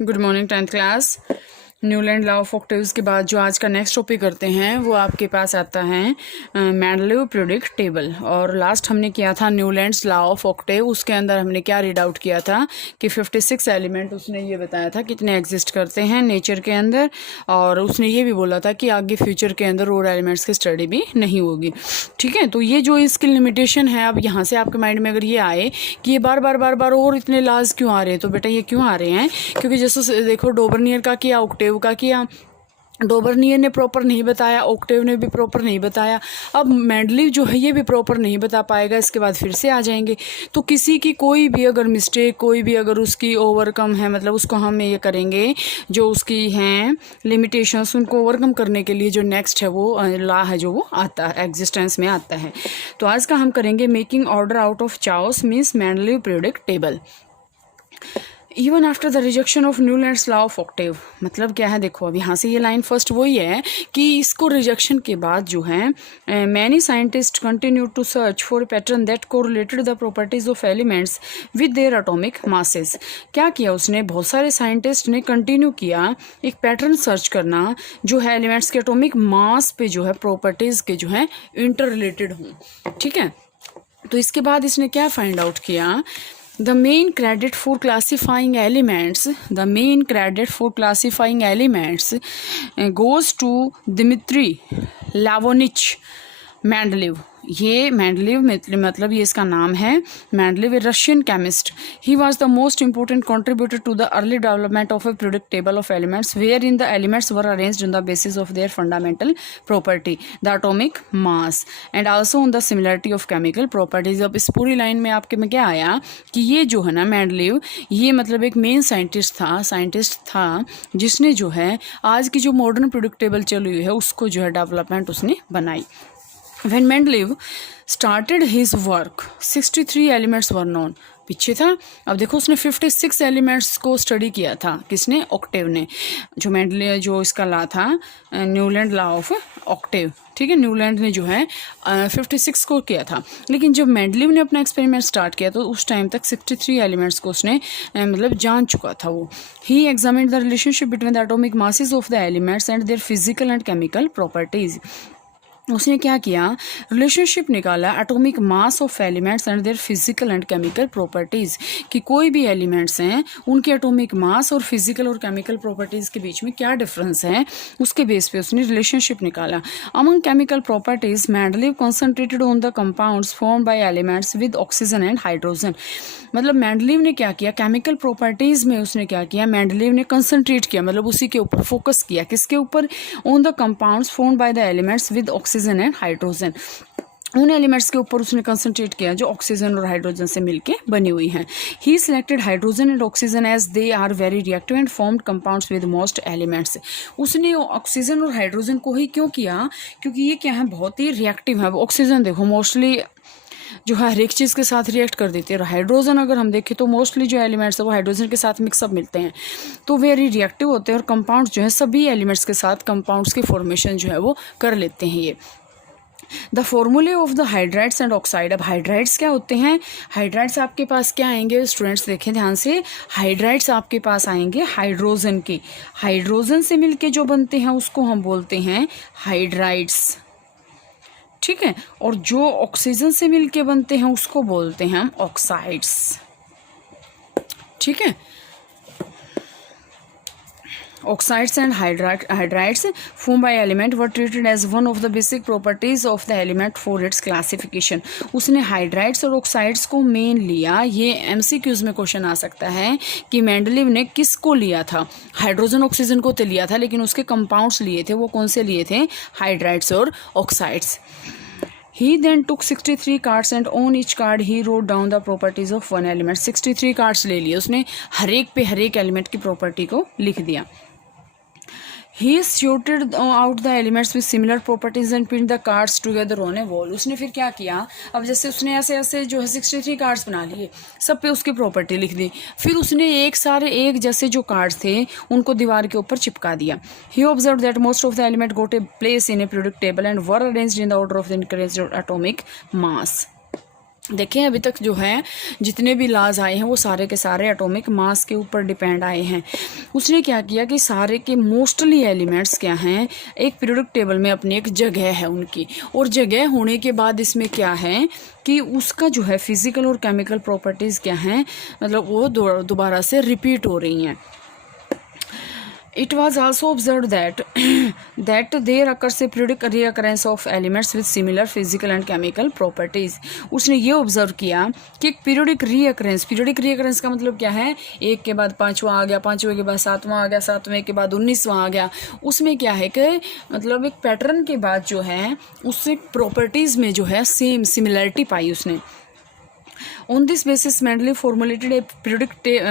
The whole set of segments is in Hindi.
Good morning 10th class. Newlands law of octaves के बाद जो आज का नेक्स्ट टॉपिक करते हैं वो आपके पास आता है मेंडलीव पीरियोडिक टेबल। और लास्ट हमने किया था न्यूलैंड्स लॉ ऑफ ऑक्टेव। उसके अंदर हमने क्या रीड आउट किया था कि 56 एलिमेंट उसने ये बताया था कितने एग्जिस्ट करते हैं नेचर के अंदर, और उसने ये भी बोला था कि आगे फ्यूचर के अंदर और एलिमेंट्स की स्टडी भी नहीं होगी। ठीक है, तो ये जो इसकी लिमिटेशन है, अब यहाँ से आपके माइंड में अगर ये आए कि ये बार बार और इतने लाज क्यों आ रहे हैं, तो बेटा ये क्यों आ रहे हैं क्योंकि जैसे देखो डोबरनियर का किया, ऑक्टेव का किया, डोबरनियर ने प्रॉपर नहीं बताया, ऑक्टेव ने भी प्रॉपर नहीं बताया। अब मेंडलीव जो है ये भी प्रॉपर नहीं बता पाएगा, इसके बाद फिर से आ जाएंगे। तो किसी की कोई भी अगर मिस्टेक, कोई भी अगर उसकी ओवरकम है, मतलब उसको हम ये करेंगे जो उसकी हैं लिमिटेशंस, उनको ओवरकम करने के लिए जो नेक्स्ट है वो लॉ है जो वो आता है, एग्जिस्टेंस में आता है। तो आज का हम करेंगे making order out of chaos means Mendeleev periodic table even after the rejection of Newlands law of Octave. मतलब क्या है, देखो अब यहाँ से ये लाइन फर्स्ट वही है कि इसको रिजेक्शन के बाद जो है many scientist continue to search for pattern that correlated the properties of elements with their atomic masses. क्या किया उसने, बहुत सारे साइंटिस्ट ने कंटिन्यू किया एक पैटर्न सर्च करना जो है एलिमेंट्स के एटॉमिक मास पे जो है प्रॉपर्टीज के जो है इंटर रिलेटेड हों। ठीक है, तो इसके बाद इसने क्या फाइंड आउट किया, The main credit for classifying elements goes to Dmitry Leonidovich Mendeleev। ये मेंडलीव मतलब ये इसका नाम है। Mendeleev a Russian chemist. He was the most important contributor to the early development of a periodic table of elements where in the elements were arranged on the basis of their fundamental property the atomic mass and also on the similarity of chemical properties. अब इस पूरी लाइन में आपके में क्या आया कि ये जो है ना मेंडलीव, ये मतलब एक मेन साइंटिस्ट था जिसने जो है आज की जो मॉडर्न पीरियोडिक टेबल चली हुई है उसको जो है डेवलपमेंट उसने बनाई। When Mendeleev started his work, 63 elements were known। पीछे था, अब देखो उसने 56 एलिमेंट्स को स्टडी किया था, किसने, ऑक्टेव ने। जो मेंडलीव जो इसका लॉ था न्यूलैंड लॉ ऑफ ऑक्टेव, ठीक है, न्यूलैंड ने जो है 56 को किया था। लेकिन जब मेंडलीव ने अपना एक्सपेरिमेंट स्टार्ट किया तो उस टाइम तक 63 एलिमेंट्स को उसने मतलब जान चुका था वो। He examined the relationship between the atomic masses of the elements and their physical and chemical properties. उसने क्या किया, रिलेशनशिप निकाला atomic mass of elements and their physical and chemical properties, कि कोई भी एलिमेंट्स हैं उनके एटॉमिक मास और फिजिकल और केमिकल प्रॉपर्टीज़ के बीच में क्या डिफरेंस है, उसके बेस पे उसने रिलेशनशिप निकाला। Among chemical properties Mendeleev concentrated on the compounds form by elements with oxygen and hydrogen. मतलब मेंडलीव ने क्या किया, केमिकल प्रॉपर्टीज़ में उसने क्या किया, मेंडलीव ने कंसंट्रेट किया, मतलब उसी के ऊपर फोकस किया, किसके ऊपर, on the compounds formed by the elements with oxygen and hydrogen. उन एलिमेंट्स के ऊपर उसने कंसंट्रेट किया जो ऑक्सीजन और हाइड्रोजन से मिलके बनी हुई हैं। He selected hydrogen and oxygen as they are very reactive and formed compounds with most elements. उसने ऑक्सीजन और हाइड्रोजन को ही क्यों किया, क्योंकि ये क्या है, बहुत ही रिएक्टिव है। ऑक्सीजन देखो मोस्टली जो है हर एक चीज़ के साथ रिएक्ट कर देती है, और हाइड्रोजन अगर हम देखें तो मोस्टली जो एलिमेंट्स है वो हाइड्रोजन के साथ मिक्सअप मिलते हैं, तो वेरी रिएक्टिव होते हैं, और कंपाउंड्स जो है सभी एलिमेंट्स के साथ कंपाउंड्स की फॉर्मेशन जो है वो कर लेते हैं ये। द फॉर्मूले of the hydrides and oxide. अब हाइड्राइड्स क्या होते हैं, हाइड्राइड्स आपके पास क्या आएंगे स्टूडेंट्स, देखें ध्यान से, हाइड्राइड्स आपके पास आएंगे हाइड्रोजन के, हाइड्रोजन से मिलके जो बनते हैं उसको हम बोलते हैं हाइड्राइड्स, ठीक है, और जो ऑक्सीजन से मिलके बनते हैं उसको बोलते हैं हम ऑक्साइड्स। ठीक है, oxides and hydrides formed by element were treated as one of the basic properties of the element for its classification। उसने हाइड्राइड्स और ऑक्साइड्स को मेन लिया। ये MCQs में क्वेश्चन आ सकता है कि मेंडलीव ने किसको लिया था, हाइड्रोजन ऑक्सीजन को तो लिया था, लेकिन उसके कंपाउंड्स लिए थे, वो कौन से लिए थे, हाइड्राइड्स और oxides. He then took 63 cards and on each card he wrote down the properties of one element। 63 cards ले लिए उसने, हर एक एलिमेंट की प्रॉपर्टी को लिख दिया। He sorted out the elements with similar properties and pinned the cards together on a wall। उसने फिर क्या किया, अब जैसे उसने ऐसे जो है 63 कार्ड्स बना लिए, सब पे उसकी प्रॉपर्टी लिख दी, फिर उसने एक जैसे जो कार्ड्स थे उनको दीवार के ऊपर चिपका दिया। He observed that most of the element got a place in a periodic table and were arranged in the order of the increased atomic mass। देखें अभी तक जो है जितने भी लॉज आए हैं वो सारे के सारे एटॉमिक मास के ऊपर डिपेंड आए हैं। उसने क्या किया कि सारे के मोस्टली एलिमेंट्स क्या हैं, एक पीरियोडिक टेबल में अपनी एक जगह है उनकी, और जगह होने के बाद इसमें क्या है कि उसका जो है फिजिकल और केमिकल प्रॉपर्टीज़ क्या हैं, मतलब वो दोबारा से रिपीट हो रही हैं। It was also observed that there occurs a periodic reoccurrence of elements with similar physical and chemical properties। उसने ये ऑब्जर्व किया कि एक पीरियोडिक रीअकरेंस का मतलब क्या है, एक के बाद पांचवा आ गया, पांचवें के बाद सातवां आ गया, सातवें के बाद 19वां आ गया। उसमें क्या है कि मतलब एक पैटर्न के बाद जो है उससे प्रॉपर्टीज़ में जो है सेम सिमिलरिटी पाई उसने। On this basis, Mendeleev formulated a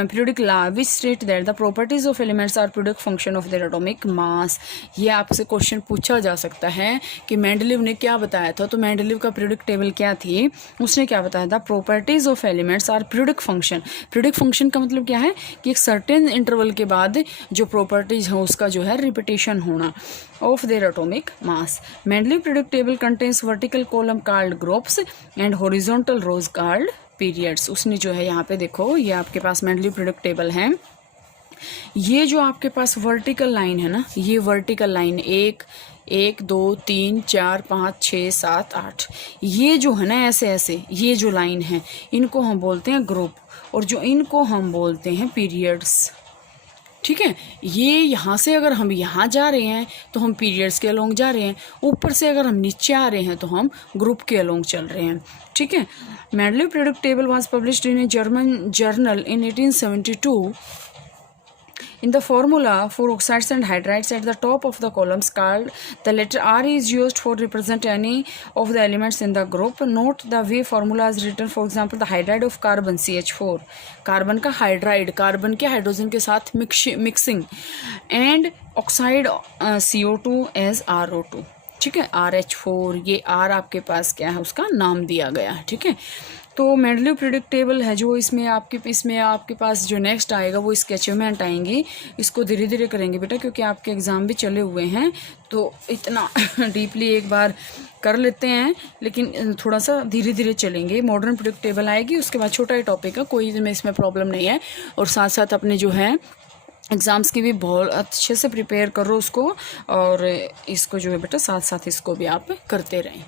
periodic law which state that the properties of elements are periodic function of their atomic mass। ये आपसे क्वेश्चन पूछा जा सकता है कि मेंडलीव ने क्या बताया था। तो मेंडलीव का पीरियोडिक टेबल क्या थी, उसने क्या बताया था, properties of elements are periodic function. Periodic function का मतलब क्या है कि एक सर्टेन इंटरवल के बाद जो प्रॉपर्टीज है उसका जो है रिपीटेशन होना of their atomic mass। Mendeleev periodic table contains vertical column called groups and horizontal rows called periods। उसने जो है यहाँ पे देखो, ये आपके पास Mendeleev periodic table है। ये जो आपके पास वर्टिकल लाइन है ना, ये वर्टिकल लाइन 1 2 3 4 5 6 7 8, ये जो है ना ऐसे ऐसे ये जो लाइन है इनको हम बोलते हैं ग्रुप, और जो इनको हम बोलते हैं पीरियड्स। ठीक है, ये यहाँ से अगर हम यहाँ जा रहे हैं तो हम पीरियड्स के अलोंग जा रहे हैं, ऊपर से अगर हम नीचे आ रहे हैं तो हम ग्रुप के अलोंग चल रहे हैं। ठीक है, Mendeleev periodic table was published in a German journal in 1872। In the formula for oxides and hydrides at the top of the columns called the letter R is used for represent any of the elements in the group। Note the way formula is written। For example, the hydride of carbon CH4, carbon का हाइड्राइड, कार्बन के हाइड्रोजन के साथ mixing, and oxide CO2 as RO2। ठीक है, RH4, ये R आपके पास क्या है उसका नाम दिया गया है। ठीक है, तो मेंडलीव पीरियोडिक टेबल है जो इसमें आपके पास जो नेक्स्ट आएगा वो इसके अचीवमेंट आएंगी। इसको धीरे धीरे करेंगे बेटा, क्योंकि आपके एग्ज़ाम भी चले हुए हैं, तो इतना डीपली एक बार कर लेते हैं, लेकिन थोड़ा सा धीरे धीरे चलेंगे। मॉडर्न पीरियोडिक टेबल आएगी, उसके बाद छोटा ही टॉपिक है, कोई इसमें प्रॉब्लम नहीं है। और साथ साथ अपने जो है एग्ज़ाम्स की भी बहुत अच्छे से प्रिपेयर करो उसको, और इसको जो है बेटा साथ साथ इसको भी आप करते रहें।